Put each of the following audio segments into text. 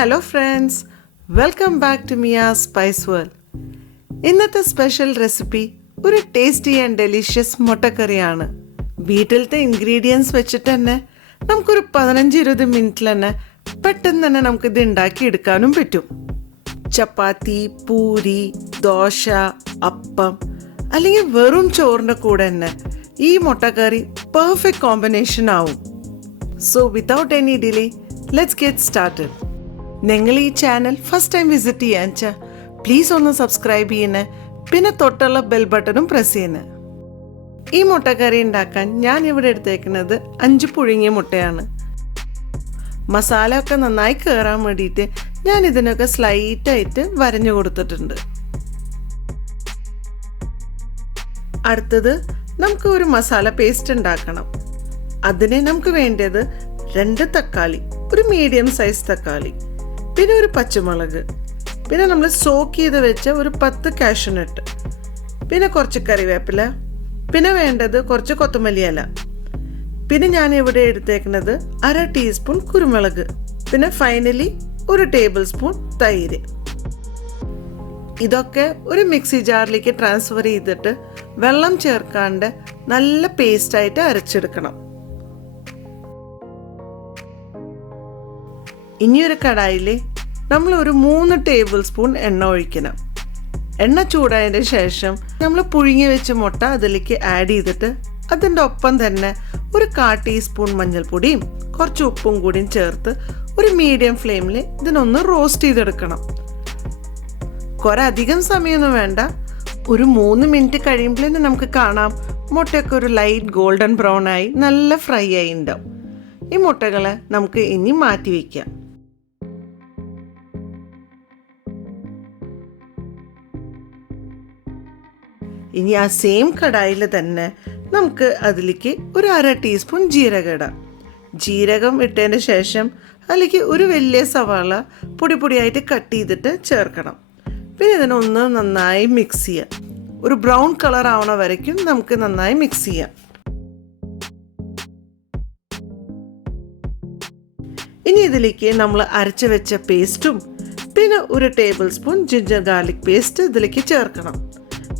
Hello friends, welcome back to Miya's spice world. ഇന്നത്തെ special recipe ഒരു tasty and delicious മുട്ടക്കറിയാണ്. വീട്ടിലത്തെ ഇൻഗ്രീഡിയൻസ് വെച്ചിട്ട് തന്നെ നമുക്കൊരു 15-20 മിനിറ്റിൽ തന്നെ പെട്ടെന്ന് തന്നെ നമുക്കിത് ഉണ്ടാക്കിയെടുക്കാനും പറ്റും. ചപ്പാത്തി, പൂരി, ദോശ, അപ്പം അല്ലെങ്കിൽ വെറും ചോറിൻ്റെ കൂടെ തന്നെ ഈ മുട്ടക്കറി പെർഫെക്റ്റ് കോമ്പിനേഷൻ ആവും. So without any delay let's get started. നിങ്ങൾ ഈ ചാനൽ ഫസ്റ്റ് ടൈം വിസിറ്റ് ചെയ്യാൻ വെച്ചാൽ പ്ലീസ് ഒന്ന് സബ്സ്ക്രൈബ് ചെയ്യണേ, പിന്നെ തൊട്ടുള്ള ബെൽ ബട്ടണും പ്രസ് ചെയ്യണേ. ഈ മുട്ടക്കറി ഉണ്ടാക്കാൻ ഞാൻ ഇവിടെ എടുത്തേക്കുന്നത് 5 പുഴുങ്ങിയ മുട്ടയാണ്. മസാല ഒക്കെ നന്നായി കയറാൻ വേണ്ടിയിട്ട് ഞാൻ ഇതിനൊക്കെ സ്ലൈറ്റായിട്ട് വരഞ്ഞു കൊടുത്തിട്ടുണ്ട്. അടുത്തത് നമുക്ക് ഒരു മസാല പേസ്റ്റ് ഉണ്ടാക്കണം. അതിന് നമുക്ക് വേണ്ടത് 2 തക്കാളി, ഒരു മീഡിയം സൈസ് തക്കാളി, പിന്നെ ഒരു പച്ചമുളക്, പിന്നെ നമ്മൾ സോക്ക് ചെയ്ത് വെച്ച ഒരു 10 കാഷ്യൂനട്ട്, പിന്നെ കുറച്ച് കറിവേപ്പില, പിന്നെ വേണ്ടത് കുറച്ച് കൊത്തമല്ലി ഇല, പിന്നെ ഞാൻ ഇവിടെ എടുത്തേക്കുന്നത് 1/2 ടീസ്പൂൺ കുരുമുളക്, പിന്നെ ഫൈനലി 1 ടേബിൾ സ്പൂൺ തൈര്. ഇതൊക്കെ ഒരു മിക്സി ജാറിലേക്ക് ട്രാൻസ്ഫർ ചെയ്തിട്ട് വെള്ളം ചേർക്കാണ്ട് നല്ല പേസ്റ്റായിട്ട് അരച്ചെടുക്കണം. ഇനിയൊരു കടായിൽ നമ്മൾ ഒരു 3 ടേബിൾ സ്പൂൺ എണ്ണ ഒഴിക്കണം. എണ്ണ ചൂടായതിന് ശേഷം നമ്മൾ പുഴുങ്ങി വെച്ച മുട്ട അതിലേക്ക് ആഡ് ചെയ്തിട്ട് അതിൻ്റെ ഒപ്പം തന്നെ ഒരു 1/4 ടീസ്പൂൺ മഞ്ഞൾപ്പൊടിയും കുറച്ച് ഉപ്പും കൂടിയും ചേർത്ത് ഒരു മീഡിയം ഫ്ലെയിമിൽ ഇതിനൊന്ന് റോസ്റ്റ് ചെയ്തെടുക്കണം. കുറെ അധികം സമയമൊന്നും വേണ്ട. ഒരു 3 മിനിറ്റ് കഴിയുമ്പോൾ തന്നെ നമുക്ക് കാണാം മുട്ടയൊക്കെ ഒരു ലൈറ്റ് ഗോൾഡൻ ബ്രൗൺ ആയി നല്ല ഫ്രൈ ആയി ഉണ്ടാവും. ഈ മുട്ടകളെ നമുക്ക് ഇനി മാറ്റി വയ്ക്കാം. ഇനി ആ സെയിം കടായിൽ തന്നെ നമുക്ക് അതിലേക്ക് ഒരു 1/2 ടീസ്പൂൺ ജീരകം ഇടാം. ജീരകം ഇട്ടതിന് ശേഷം അതിലേക്ക് ഒരു വലിയ സവാള പൊടിയായിട്ട് കട്ട് ചെയ്തിട്ട് ചേർക്കണം. പിന്നെ ഇതിനൊന്ന് നന്നായി മിക്സ് ചെയ്യാം. ഒരു ബ്രൗൺ കളർ ആവണ വരയ്ക്കും നമുക്ക് നന്നായി മിക്സ് ചെയ്യാം. ഇനി ഇതിലേക്ക് നമ്മൾ അരച്ച് വെച്ച പേസ്റ്റും പിന്നെ ഒരു table spoon ginger garlic paste ഇതിലേക്ക് ചേർക്കണം.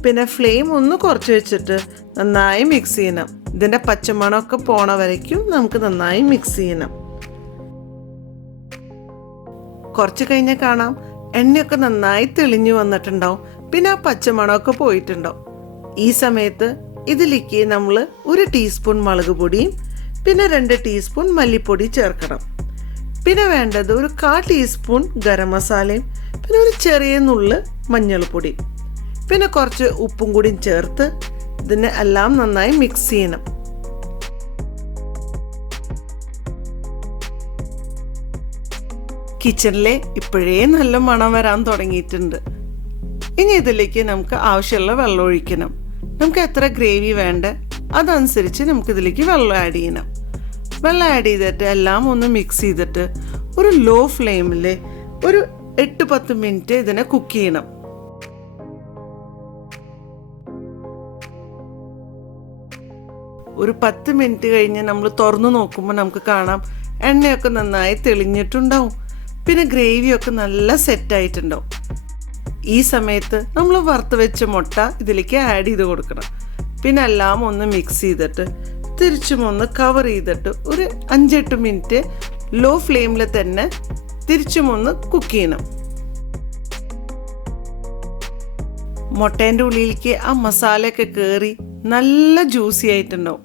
പിന്നെ ഫ്ലെയിം ഒന്ന് കുറച്ച് വെച്ചിട്ട് നന്നായി മിക്സ് ചെയ്യണം. ഇതിൻ്റെ പച്ചമണമൊക്കെ പോണ വരയ്ക്കും നമുക്ക് നന്നായി മിക്സ് ചെയ്യണം. കുറച്ച് കഴിഞ്ഞ് കാണാം എണ്ണയൊക്കെ നന്നായി തെളിഞ്ഞു വന്നിട്ടുണ്ടാവും. പിന്നെ ആ പച്ചമണമൊക്കെ പോയിട്ടുണ്ടാവും. ഈ സമയത്ത് ഇതിലേക്ക് നമ്മൾ 1 ടീസ്പൂൺ മുളക് പൊടിയും പിന്നെ 2 ടീസ്പൂൺ മല്ലിപ്പൊടി ചേർക്കണം. പിന്നെ വേണ്ടത് ഒരു 1/4 ടീസ്പൂൺ ഗരം മസാലയും പിന്നെ ഒരു ചെറിയ നുള്ള് മഞ്ഞൾപ്പൊടി, പിന്നെ കുറച്ച് ഉപ്പും കൂടി ചേർത്ത് ഇതിനെ എല്ലാം നന്നായി മിക്സ് ചെയ്യണം. കിച്ചണിലെ ഇപ്പോഴേ നല്ല മണം വരാൻ തുടങ്ങിയിട്ടുണ്ട്. ഇനി ഇതിലേക്ക് നമുക്ക് ആവശ്യമുള്ള വെള്ളം ഒഴിക്കണം. നമുക്ക് എത്ര ഗ്രേവി വേണ്ട അതനുസരിച്ച് നമുക്കിതിലേക്ക് വെള്ളം ആഡ് ചെയ്യണം. വെള്ളം ആഡ് ചെയ്തിട്ട് എല്ലാം ഒന്ന് മിക്സ് ചെയ്തിട്ട് ഒരു ലോ ഫ്ലെയിമിൽ ഒരു 8-10 മിനിറ്റ് ഇതിനെ കുക്ക് ചെയ്യണം. ഒരു 10 മിനിറ്റ് കഴിഞ്ഞ് നമ്മൾ തുറന്നു നോക്കുമ്പോൾ നമുക്ക് കാണാം എണ്ണയൊക്കെ നന്നായി തെളിഞ്ഞിട്ടുണ്ടാവും. പിന്നെ ഗ്രേവിയൊക്കെ നല്ല സെറ്റായിട്ടുണ്ടാവും. ഈ സമയത്ത് നമ്മൾ വറുത്ത് വെച്ച മുട്ട ഇതിലേക്ക് ആഡ് ചെയ്ത് കൊടുക്കണം. പിന്നെ എല്ലാം ഒന്ന് മിക്സ് ചെയ്തിട്ട് തിരിച്ചും ഒന്ന് കവർ ചെയ്തിട്ട് ഒരു 5-8 മിനിറ്റ് ലോ ഫ്ലെയിമിൽ തന്നെ തിരിച്ചും ഒന്ന് കുക്ക് ചെയ്യണം. മുട്ടേൻ്റെ ഉള്ളിലേക്ക് ആ മസാലയൊക്കെ കയറി നല്ല ജ്യൂസി ആയിട്ടുണ്ടാവും.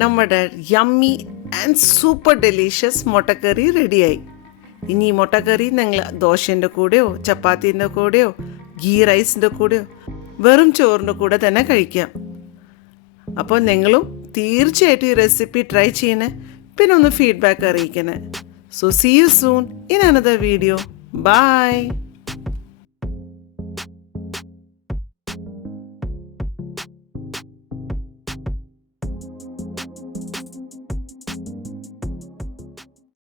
നമ്മുടെ യമ്മി ആൻഡ് സൂപ്പർ ഡെലീഷ്യസ് മുട്ടക്കറി റെഡിയായി. ഇനി ഈ മുട്ടക്കറി നിങ്ങൾ ദോശേൻ്റെ കൂടെയോ ചപ്പാത്തീൻ്റെ കൂടെയോ ഗീ റൈസിൻ്റെ കൂടെയോ വെറും ചോറിൻ്റെ കൂടെ തന്നെ കഴിക്കാം. അപ്പോൾ നിങ്ങളും തീർച്ചയായിട്ടും ഈ റെസിപ്പി ട്രൈ ചെയ്യണേ, പിന്നെ ഒന്ന് ഫീഡ്ബാക്ക് അറിയിക്കണേ. So see you soon in another video. By.